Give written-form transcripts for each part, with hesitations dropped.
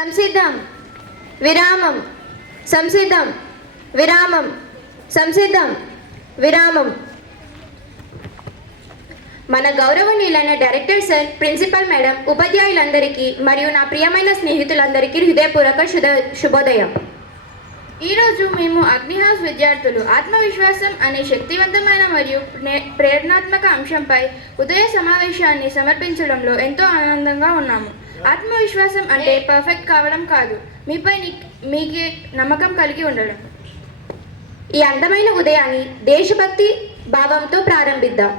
సంసిద్ధం విరామం సంసిద్ధం విరామం సంసిద్ధం విరామం. మన గౌరవనీయులైన డైరెక్టర్ సార్, ప్రిన్సిపల్ మేడం, ఉపాధ్యాయులందరికీ మరియు నా ప్రియమైన స్నేహితులందరికీ హృదయపూర్వక శుభోదయం. ఈరోజు మేము అగ్నిహౌస్ విద్యార్థులు ఆత్మవిశ్వాసం అనే శక్తివంతమైన మరియు ప్రేరణాత్మక అంశంపై ఉదయ సమావేశాన్ని సమర్పించడంలో ఎంతో ఆనందంగా ఉన్నాము. ఆత్మవిశ్వాసం అంటే పర్ఫెక్ట్ కావడం కాదు, మీపై మీకే నమ్మకం కలిగి ఉండడం. ఈ అందమైన ఉదయాన్ని దేశభక్తి భావంతో ప్రారంభిద్దాం.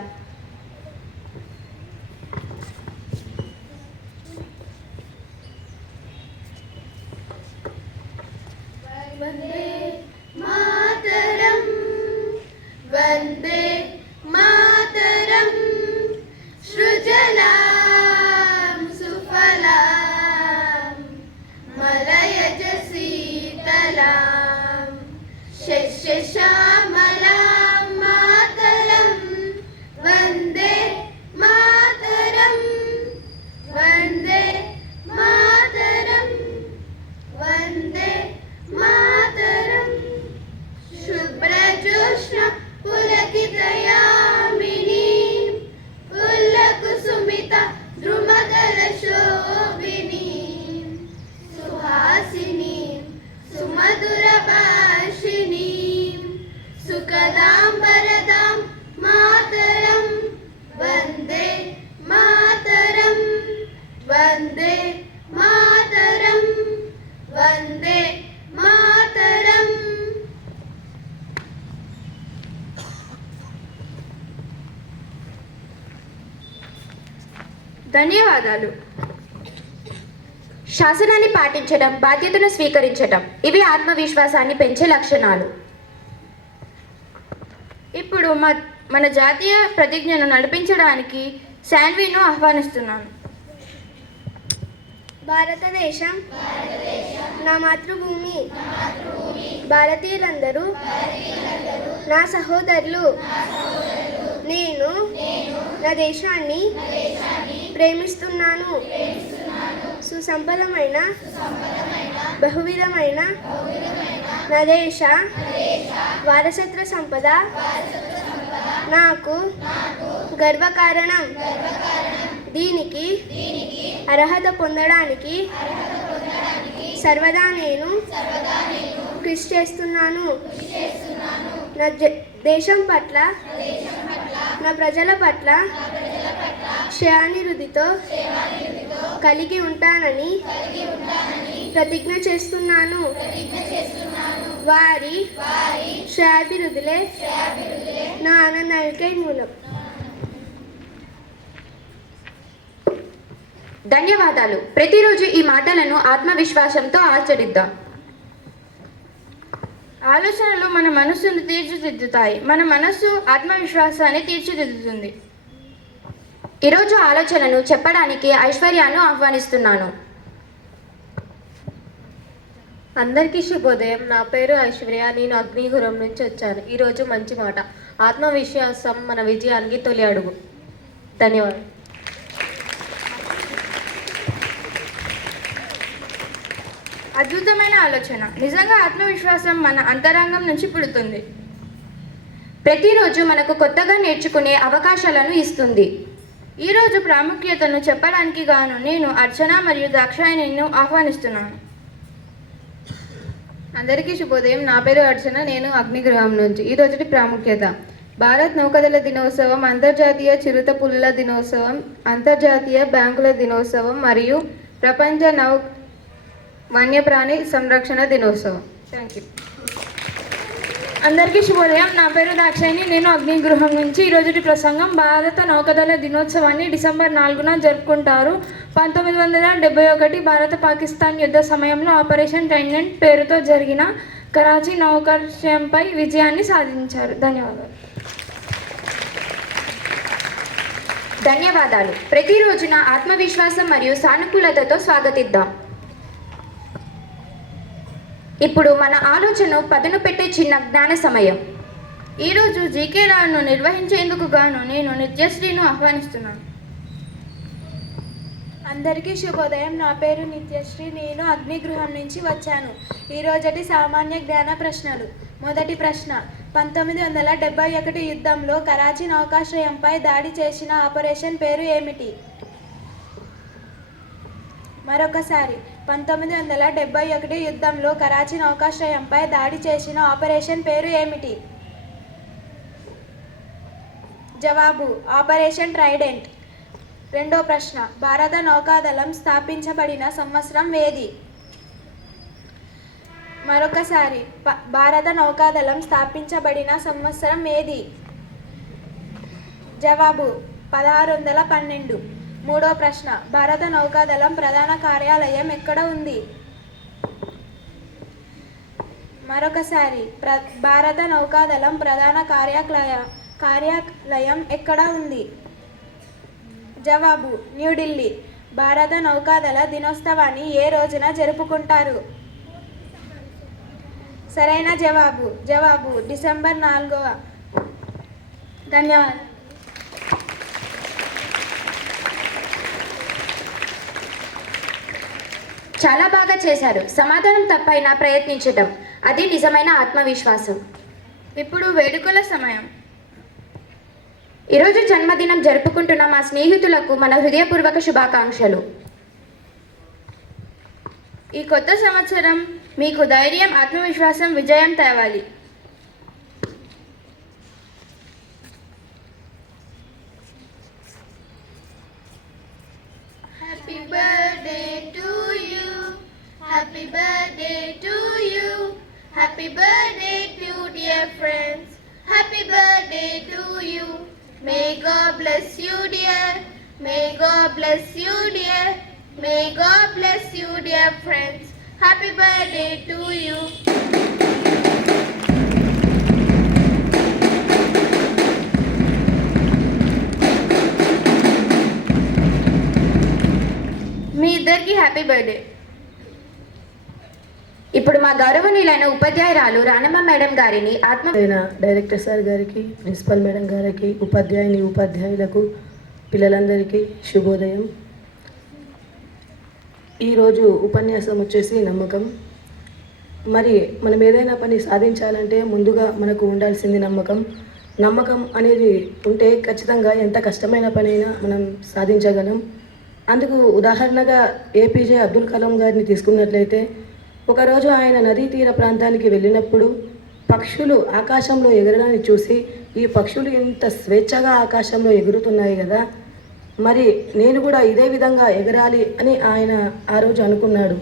వందే మాతరం వందే మాతరం సృజలాం సుఫలాం మలయజ శీతలాం శస్యశ్యామలాం మాతరం వందే మాతరం వందే మాతరం వందే మాతరం శుభ్రజోష్ణ పులకితయామిని పుల్లకుసుమిత ద్రుమదల శోభిని సుహాసిని సుమధుర భాషిని సుఖదాం వరదాం మాతరం వందే మాతరం వందే మాతరం వందే మాతరం. ధన్యవాదాలు. శాసనాన్ని పాటించడం, బాధ్యతను స్వీకరించడం, ఇవి ఆత్మవిశ్వాసాన్ని పెంచే లక్షణాలు. ఇప్పుడు మన జాతీయ ప్రతిజ్ఞను నడిపించడానికి శాన్వీను ఆహ్వానిస్తున్నాను. భారతదేశం నా మాతృభూమి. భారతీయులందరూ నా సహోదరులు. నేను నా దేశాన్ని ప్రేమిస్తున్నాను. సుసంపన్నమైన బహువిధమైన నా దేశ వారసత్వ సంపద నాకు గర్వకారణం. దీనికి అర్హత పొందడానికి సర్వదా నేను కృషి చేస్తున్నాను. నా దేశం పట్ల, నా ప్రజల పట్ల క్షయానివృద్ధితో కలిగి ఉంటానని ప్రతిజ్ఞ చేస్తున్నాను. వారి క్షయాభివృద్ధులే నా ఆనందానికే మూలం. ధన్యవాదాలు. ప్రతిరోజు ఈ మాటలను ఆత్మవిశ్వాసంతో ఆచరిద్దాం. ఆలోచనలు మన మనస్సును తీర్చిదిద్దుతాయి. మన మనస్సు ఆత్మవిశ్వాసాన్ని తీర్చిదిద్దుతుంది. ఈరోజు ఆలోచనను చెప్పడానికి ఐశ్వర్యాను ఆహ్వానిస్తున్నాను. అందరికీ శుభోదయం. నా పేరు ఐశ్వర్య. నేను అగ్నిగురం నుంచి వచ్చాను. ఈరోజు మంచి మాట. ఆత్మవిశ్వాసం మన విజయానికి తొలి అడుగు. ధన్యవాదాలు. అద్భుతమైన ఆలోచన. నిజంగా ఆత్మవిశ్వాసం మన అంతరంగం నుంచి పుడుతుంది. ప్రతిరోజు మనకు కొత్తగా నేర్చుకునే అవకాశాలను ఇస్తుంది. ఈరోజు ప్రాముఖ్యతను చెప్పడానికి గాను నేను అర్చన మరియు దాక్షాయణిని ఆహ్వానిస్తున్నాను. అందరికీ శుభోదయం. నా పేరు అర్చన. నేను అగ్నిగృహం నుంచి. ఈరోజుటి ప్రాముఖ్యత: భారత్ నౌకదళ దినోత్సవం, అంతర్జాతీయ చిరుత పులుల దినోత్సవం, అంతర్జాతీయ బ్యాంకుల దినోత్సవం మరియు ప్రపంచ వన్యప్రాణి సంరక్షణ దినోత్సవం. Thank you. అందరికీ శుభోదయం. నా పేరు దాక్షాయిని. నేను అగ్నిగృహం నుంచి. ఈరోజుటి ప్రసంగం: భారత నౌకదళ దినోత్సవాన్ని డిసెంబర్ 4న జరుపుకుంటారు. 1971 భారత పాకిస్తాన్ యుద్ధ సమయంలో ఆపరేషన్ ట్రైడెంట్ పేరుతో జరిగిన కరాచీ నౌకాశ్రయంపై విజయాన్ని సాధించారు. ధన్యవాదాలు. ధన్యవాదాలు. ప్రతిరోజున ఆత్మవిశ్వాసం మరియు సానుకూలతతో స్వాగతిద్దాం. ఇప్పుడు మన ఆలోచన పదును పెట్టే చిన్న జ్ఞాన సమయం. ఈరోజు జీకే రాను నిర్వహించేందుకు గాను నేను నిత్యశ్రీను ఆహ్వానిస్తున్నాను. అందరికీ శుభోదయం. నా పేరు నిత్యశ్రీ. నేను అగ్నిగృహం నుంచి వచ్చాను. ఈరోజటి సామాన్య జ్ఞాన ప్రశ్నలు. మొదటి ప్రశ్న, 1971 యుద్ధంలో కరాచీ నౌకాశ్రయంపై దాడి చేసిన ఆపరేషన్ పేరు ఏమిటి? మరొకసారి, 1971 యుద్ధంలో కరాచీ నౌకాశ్రయంపై దాడి చేసిన ఆపరేషన్ పేరు ఏమిటి? జవాబు, ఆపరేషన్ ట్రైడెంట్. రెండో ప్రశ్న, భారత నౌకాదళం స్థాపించబడిన సంవత్సరం ఏది? మరొకసారి, భారత నౌకాదళం స్థాపించబడిన సంవత్సరం ఏది? జవాబు, 1612. మూడో ప్రశ్న, భారత నౌకాదళం ప్రధాన కార్యాలయం ఎక్కడ ఉంది? మరొకసారి, భారత నౌకాదళం ప్రధాన కార్యాలయం ఎక్కడ ఉంది? జవాబు, న్యూఢిల్లీ. భారత నౌకాదళ దినోత్సవాన్ని ఏ రోజున జరుపుకుంటారు? సరైన జవాబు డిసెంబర్ 4వ. ధన్యవాదాలు. చాలా బాగా చేశారు. సమాధానం తప్పైనా ప్రయత్నించటం, అది నిజమైన ఆత్మవిశ్వాసం. ఇప్పుడు వేడుకల సమయం. ఈరోజు జన్మదినం జరుపుకుంటున్న మా స్నేహితులకు మన హృదయపూర్వక శుభాకాంక్షలు. ఈ కొత్త సంవత్సరం మీకు ధైర్యం, ఆత్మవిశ్వాసం, విజయం తేవాలి. Happy birthday to you. Happy birthday to you. Happy birthday to dear friends. Happy birthday to you. May God bless you, dear. May God bless you, dear. May God bless you, dear friends. Happy birthday to you. మీ ఇద్దరికి happy birthday. ఇప్పుడు మా గౌరవనీయులైన ఉపాధ్యాయురాలు రానమ్మ madam గారిని director sir గారికి, principal madam గారికి, ఉపాధ్యాయులకు, పిల్లలందరికీ శుభోదయం. ఈరోజు ఉపన్యాసం వచ్చేసి నమ్మకం. మరి మనం ఏదైనా పని సాధించాలంటే ముందుగా మనకు ఉండాల్సింది నమ్మకం. నమ్మకం అనేది ఉంటే ఖచ్చితంగా ఎంత కష్టమైన పనైనా మనం సాధించగలం. అందుకు ఉదాహరణగా ఏపీజే అబ్దుల్ కలాం గారిని తీసుకున్నట్లయితే, ఒకరోజు ఆయన నదీ తీర ప్రాంతానికి వెళ్ళినప్పుడు పక్షులు ఆకాశంలో ఎగరడాన్ని చూసి, ఈ పక్షులు ఇంత స్వేచ్ఛగా ఆకాశంలో ఎగురుతున్నాయి కదా, మరి నేను కూడా ఇదే విధంగా ఎగరాలి అని ఆయన ఆ రోజు అనుకున్నాడు.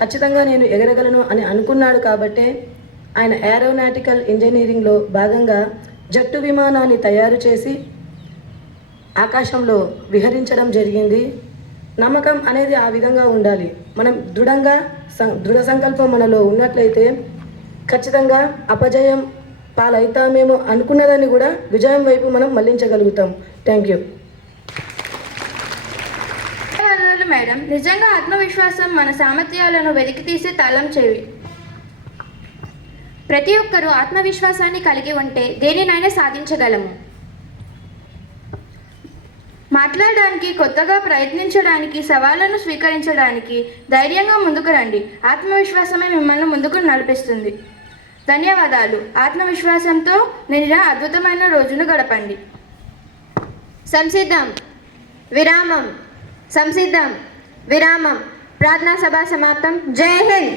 ఖచ్చితంగా నేను ఎగరగలను అని అనుకున్నాడు. కాబట్టే ఆయన ఏరోనాటికల్ ఇంజనీరింగ్లో భాగంగా జట్టు విమానాన్ని తయారు చేసి ఆకాశంలో విహరించడం జరిగింది. నమ్మకం అనేది ఆ విధంగా ఉండాలి. మనం దృఢ సంకల్పం మనలో ఉన్నట్లయితే ఖచ్చితంగా అపజయం పాలైతామేమో అనుకున్నదాన్ని కూడా విజయం వైపు మనం మళ్లించగలుగుతాం. Thank you. ధన్యవాదాలు మేడం. నిజంగా ఆత్మవిశ్వాసం మన సామర్థ్యాలను వెలికితీసే తాళం చెవి. ప్రతి ఒక్కరూ ఆత్మవిశ్వాసాన్ని కలిగి ఉంటే దేనినైనా సాధించగలము. మాట్లాడడానికి, కొత్తగా ప్రయత్నించడానికి, సవాళ్లను స్వీకరించడానికి ధైర్యంగా ముందుకు రండి. ఆత్మవిశ్వాసమే మిమ్మల్ని ముందుకు నడిపిస్తుంది. ధన్యవాదాలు. ఆత్మవిశ్వాసంతో నిండిన అద్భుతమైన రోజును గడపండి. సంసిద్ధం, విరామం. సంసిద్ధం, విరామం. ప్రార్థనా సభ సమాప్తం. జై హింద్.